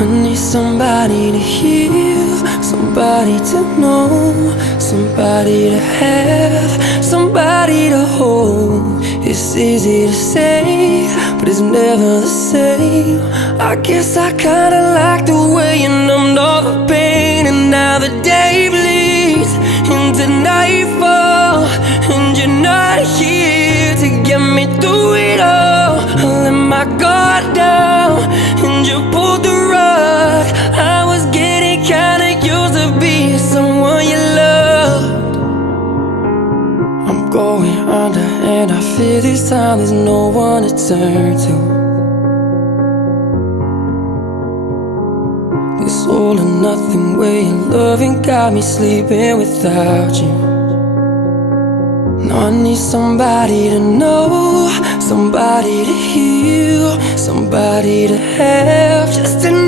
I need somebody to heal, somebody to know, somebody to have, somebody to hold. It's easy to say, but it's never the same. I guess I kinda like the way you numbed all the pain. And now the day bleeds into nightfall, and you're not here to get me through it all. I let my guard down, and you pulled the rug. I was getting kinda used to being someone you loved. I'm going under, and I fear this time there's no one to turn to. This all or nothing way of loving got me sleeping without you. Now I need somebody to know, somebody to heal, somebody to have, just to